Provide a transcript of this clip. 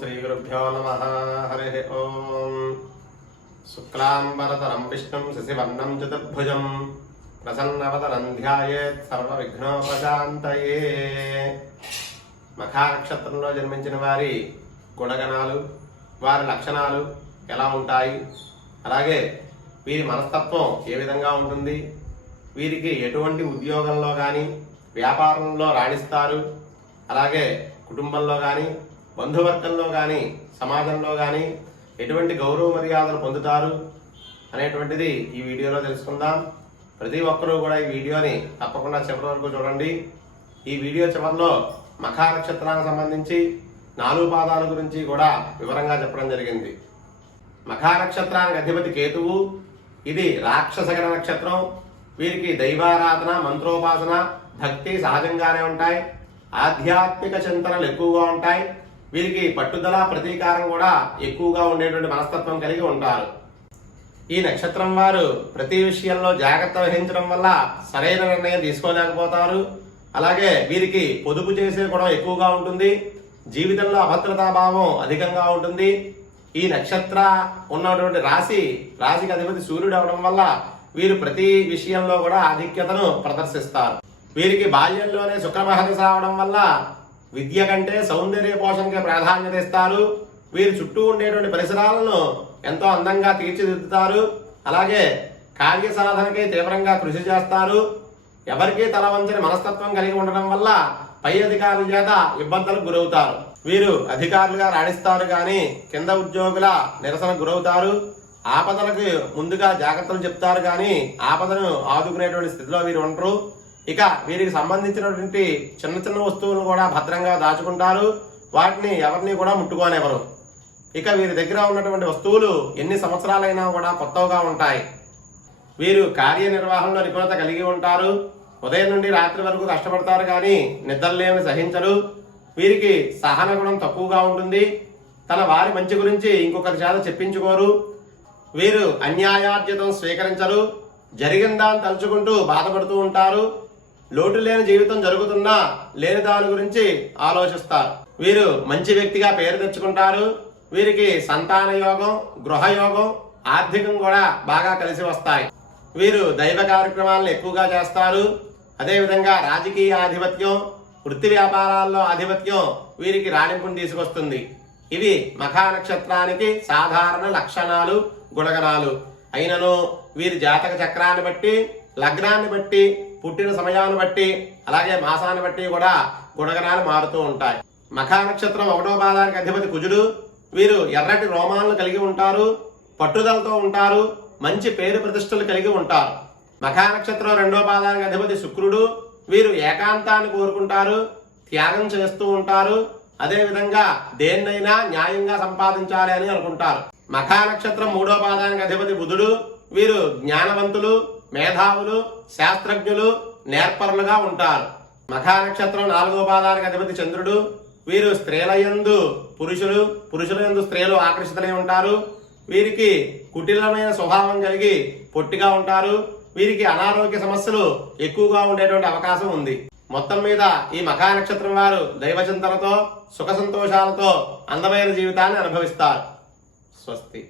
श्रीगुरुभ्यो नमः। हरिः ओम। शुक्लांबरधरं विष्णुं शशिवर्णं चतुर्भुजं प्रसन्नवदनं ध्यायेत् सर्वविघ्नोपशान्तये। మఖా నక్షత్రంలో జన్మించిన వారి గుణగణాలు, వారి లక్షణాలు ఎలా ఉంటాయి, అలాగే వీరి మనస్తత్వం ఏ విధంగా ఉంటుంది, వీరికి ఎటువంటి ఉద్యోగంలో కానీ వ్యాపారంలో రాణిస్తారు, అలాగే కుటుంబంలో కానీ బంధువర్గంలో కానీ సమాజంలో కానీ ఎటువంటి గౌరవ మర్యాదలు పొందుతారు అనేటువంటిది ఈ వీడియోలో తెలుసుకుందాం. ప్రతి ఒక్కరూ కూడా ఈ వీడియోని తప్పకుండా చివరి వరకు చూడండి. ఈ వీడియో చివరిలో మఖా నక్షత్రానికి సంబంధించి 4 పాదాల గురించి కూడా వివరంగా చెప్పడం జరిగింది. మఖా నక్షత్రానికి అధిపతి కేతువు. ఇది రాక్షసగణ నక్షత్రం. వీరికి దైవారాధన, మంత్రోపాసన, భక్తి సహజంగానే ఉంటాయి. ఆధ్యాత్మిక చింతనలు ఎక్కువగా ఉంటాయి. వీరికి పట్టుదల, ప్రతీకారం కూడా ఎక్కువగా ఉండేటువంటి మనస్తత్వం కలిగి ఉంటారు. ఈ నక్షత్రం వారు ప్రతి విషయంలో జాగ్రత్త వహించడం వల్ల సరైన నిర్ణయం తీసుకోలేకపోతారు. అలాగే వీరికి పొదుపు చేసే గుణం ఎక్కువగా ఉంటుంది. జీవితంలో అభద్రతాభావం అధికంగా ఉంటుంది. ఈ నక్షత్ర ఉన్నటువంటి రాశికి అధిపతి సూర్యుడు అవడం వల్ల వీరు ప్రతి విషయంలో కూడా ఆధిక్యతను ప్రదర్శిస్తారు. వీరికి బాల్యంలోనే శుక్రమహదశ రావడం వల్ల విద్య కంటే సౌందర్య పోషణకే ప్రాధాన్యత ఇస్తారు. వీరి చుట్టూ ఉండేటువంటి పరిసరాలను ఎంతో అందంగా తీర్చిదిద్దుతారు. అలాగే కార్య సాధనకే తీవ్రంగా కృషి చేస్తారు. ఎవరికీ తల వంచని మనస్తత్వం కలిగి ఉండడం వల్ల పై అధికారుల చేత ఇబ్బందులకు గురవుతారు. వీరు అధికారులుగా రాణిస్తారు కానీ కింద ఉద్యోగుల నిరసనకు గురవుతారు. ఆపదలకు ముందుగా జాగ్రత్తలు చెప్తారు కానీ ఆపదను ఆదుకునేటువంటి స్థితిలో వీరు ఉండరు. ఇక వీరికి సంబంధించినటువంటి చిన్న చిన్న వస్తువులను కూడా భద్రంగా దాచుకుంటారు. వాటిని ఎవరిని కూడా ముట్టుకోనివ్వరు. ఇక వీరి దగ్గర ఉన్నటువంటి వస్తువులు ఎన్ని సంవత్సరాలైనా కూడా కొత్తగా ఉంటాయి. వీరు కార్యనిర్వహణలో నిపుణత కలిగి ఉంటారు. ఉదయం నుండి రాత్రి వరకు కష్టపడతారు కానీ నిద్రలేమి సహించరు. వీరికి సహన గుణం తక్కువగా ఉంటుంది. తన వారి మంచి గురించి ఇంకొకరి చేత చెప్పించుకోరు. వీరు అన్యాయార్జితం స్వీకరించరు. జరిగిన దాన్ని తలుచుకుంటూ బాధపడుతూ ఉంటారు. లోటు లేని జీవితం జరుగుతున్నా లేని దాని గురించి ఆలోచిస్తారు. వీరు మంచి వ్యక్తిగా పేరు తెచ్చుకుంటారు. వీరికి సంతాన యోగం, గృహయోగం, ఆర్థికం కూడా బాగా కలిసి వస్తాయి. వీరు దైవ కార్యక్రమాలను ఎక్కువగా చేస్తారు. అదేవిధంగా రాజకీయ ఆధిపత్యం, వృత్తి వ్యాపారాల్లో ఆధిపత్యం వీరికి రాణింపును తీసుకొస్తుంది. ఇవి మఖా నక్షత్రానికి సాధారణ లక్షణాలు, గుణగణాలు. అయినను వీరి జాతక చక్రాన్ని బట్టి, లగ్నాన్ని బట్టి, పుట్టిన సమయాన్ని బట్టి, అలాగే మాసాన్ని బట్టి కూడా గుణగణాలు మారుతూ ఉంటాయి. మఖా నక్షత్రం 1వ పాదానికి అధిపతి కుజుడు. వీరు ఎర్రటి రోమాలను కలిగి ఉంటారు. పట్టుదలతో ఉంటారు. మంచి పేరు ప్రతిష్టలు కలిగి ఉంటారు. మఖా నక్షత్రం 2వ పాదానికి అధిపతి శుక్రుడు. వీరు ఏకాంతాన్ని కోరుకుంటారు. త్యాగం చేస్తూ ఉంటారు. అదేవిధంగా దేన్నైనా న్యాయంగా సంపాదించాలి అని అనుకుంటారు. మఖా నక్షత్రం 3వ పాదానికి అధిపతి బుధుడు. వీరు జ్ఞానవంతులు, మేధావులు, శాస్త్రజ్ఞులు, నేర్పరులుగా ఉంటారు. మఖా నక్షత్రం 4వ పాదానికి అధిపతి చంద్రుడు. వీరు స్త్రీలయందు పురుషులయందు స్త్రీలు ఆకర్షితులై ఉంటారు. వీరికి కుటిలమైన స్వభావం కలిగి పొట్టిగా ఉంటారు. వీరికి అనారోగ్య సమస్యలు ఎక్కువగా ఉండేటువంటి అవకాశం ఉంది. మొత్తం మీద ఈ మఖా నక్షత్రం వారు దైవచింతనతో, సుఖ సంతోషాలతో అందమైన జీవితాన్ని అనుభవిస్తారు. స్వస్తి.